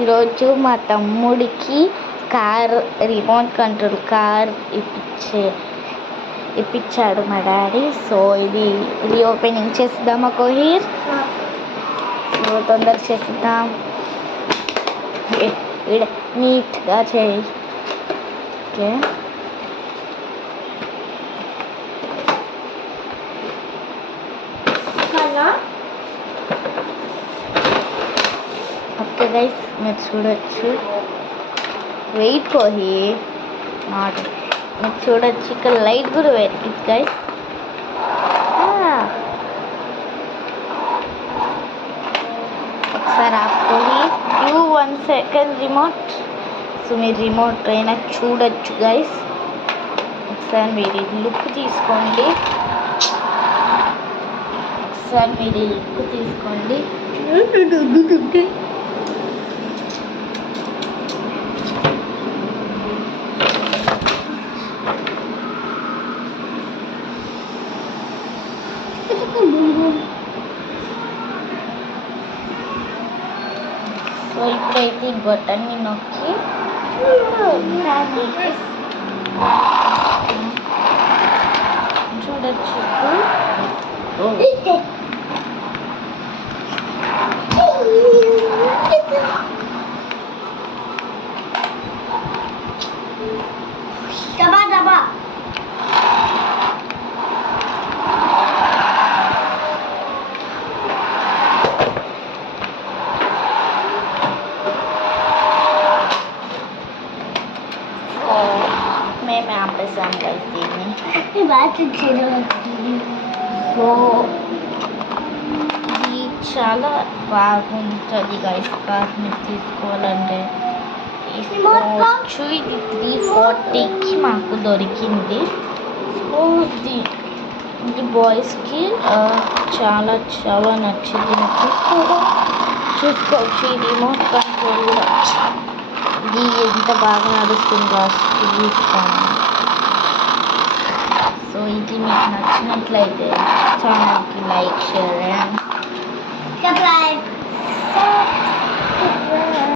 ఈరోజు మా తమ్ముడికి కార్ రిమోట్ కంట్రోల్ కార్ ఇప్పించాడు మా డాడీ. సో ఇది ఓపెనింగ్ చేద్దామా కోహిర్? సో తొందర చేద్దాం, నీట్గా చేయి. ఓకే, ఓకే గైస్, మీరు చూడొచ్చు. వెయిట్ కోహి, నాట్ మీరు చూడొచ్చు. ఇక్కడ లైట్ కూడా వెయిట్ గైస్. ఒకసారి ఆపుకోహి, 1 సెకండ్ రిమోట్. సో మీరు రిమోట్ అయినా చూడొచ్చు గైస్. ఒకసారి మీరు లుక్ తీసుకోండి. సో ఇప్పుడైతే ఈ బటన్ని నొక్కి చూడొచ్చు. మేము ఆపేసాం గైస్ దీన్ని. సో ఇది చాలా బాగుంటుంది గైస్. కార్ మీరు తీసుకోవాలంటే తీసుకోవచ్చు. ఇది 340కి మాకు దొరికింది. సో ఇది బాయ్స్కి చాలా చాలా నచ్చింది. చూసుకోవచ్చు. ఈ రిమోట్ కంట్రోల్ కూడా ఇది ఎంత బాగా నడుస్తుందో స్పీడ్. సో ఇది మీకు నచ్చినట్లయితే ఛానల్కి లైక్, షేర్ అండ్ సబ్స్క్రైబ్.